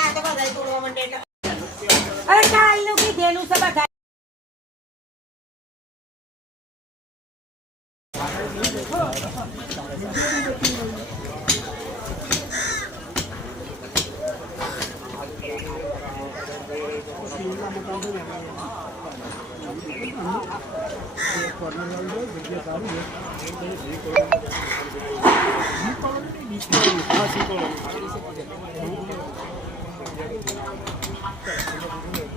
આ તો એટલે- અરે કાલનું કીધેલું છે બધા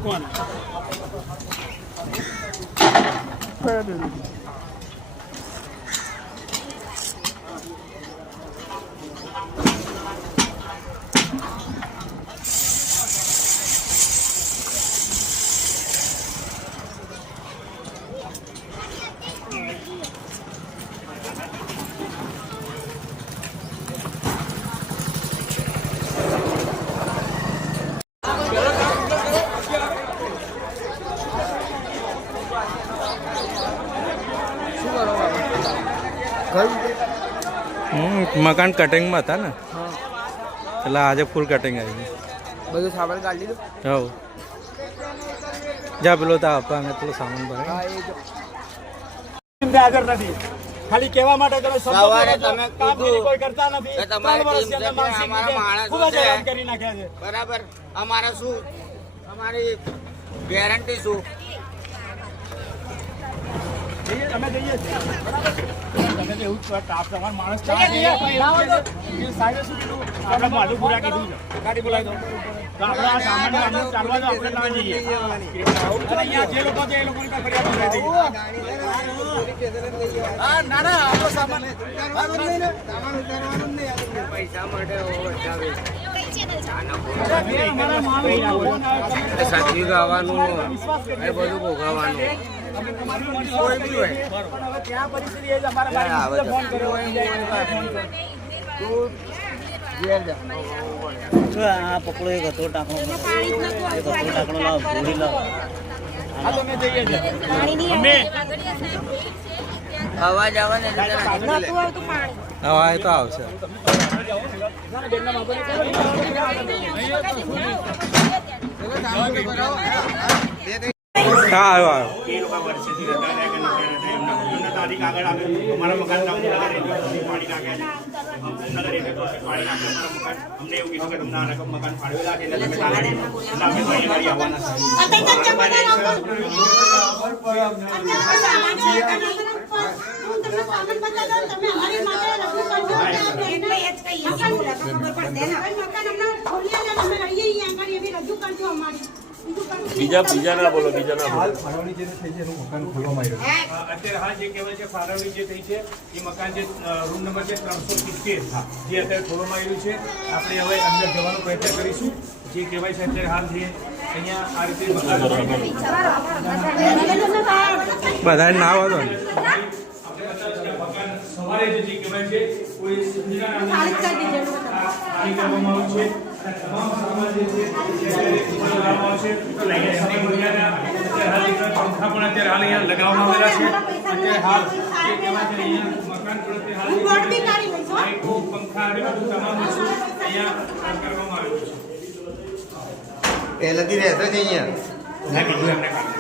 કોણ હમ મકાન કટિંગમાં હતા ને. એટલે આજે ફૂલ કટિંગ આવી બધું સામાન કાઢી લીધું? હવ. જા પેલો તા આપવા અને પેલો સામાન ભરાય. હા એ જો. આગળ નથી. ખાલી કહેવા માટે તમે સવારે તમે કીધું કોઈ કરતા નથી. કે તમારી ટીમ છે, અમારા માણસ ખૂબ જ છે. કરી નાખ્યા છે. બરાબર. અમારા શું? અમારી ગેરંટી શું? જઈએ, અમે જઈએ. છીએ. બરાબર? તમે તો એવું જ સ્ટાફ તમારો માણસ સાહેબે શું કીધું? આપણે માધુપુરા કીધું છે. ગાડી બોલાવી દો. તો આપણે આ સામાન્ય વાહનો ચાલવા દો, આપણે ના જઈએ. અહીંયા જે લોકો છે એ લોકોની પાસે ફરિયાદ નોંધાઈ દઈએ. હા, ના, ના, આપણો સામાન. પૈસા માટે વધાવે અમારા માણસો ફોન સાચવી ગાવાનું એ બધું ભોગવવાનું કોઈ બી હોય. પણ હવે ત્યાં પરિસ્થિતિ એ જ અમારા ભાઈ આવે બીજાને ફોન કર્યો, બીજાને ફોન કર્યો. હા, તો અમે જઈએ છીએ. અમે અવાજ આવે ને આ તો આવશે હા આવ્યો આવ્યો એ લોકો રહેતા રહ્યા કે નથી રહેતા, એમના ભૂલના તારીખ આગળ આવે. અમારા મકાનના રેડિયો સુધી પાડી નાખ્યા છે. પાડી નાખ્યા અમારા મકાન. અમને એવું કીધું કે તમને આ રકમ મકાન ફાળવેલા છે એટલે તમે તારણ એટલે અમે તો અહીંયા આગળ આવવાના છે. એટલે એ જ કહીએ છીએ. બોલો મકાન ખબર પડશે ને. બીજા બીજા ના બોલો. બીજા ના બોલો અત્યારે હા જે કહેવાય છે ફાળવણી જે થઈ છે એ મકાન જે રૂમ નંબર છે ત્રણસો સિત્તેર. જે અત્યારે ખોલવામાં આવ્યું છે આપણે હવે અંદર જવાનો પ્રયત્ન કરીશું. જે કહેવાય છે અત્યારે હાલ જે અહીંયા આ રીતે મકાન બધાને ના વાંધો ને. સવારે જે જે કહેવાય છે કોઈ સંજના નામની કરવામાં આવ્યું છે. તમામ એ અત્યારે લગાવવામાં આવેલા છે અત્યારે હાલ મકાન પણ પંખા તમામ વસ્તુ અહીંયા કરવામાં આવ્યું છે પહેલેથી રહેતો છે અહીંયા.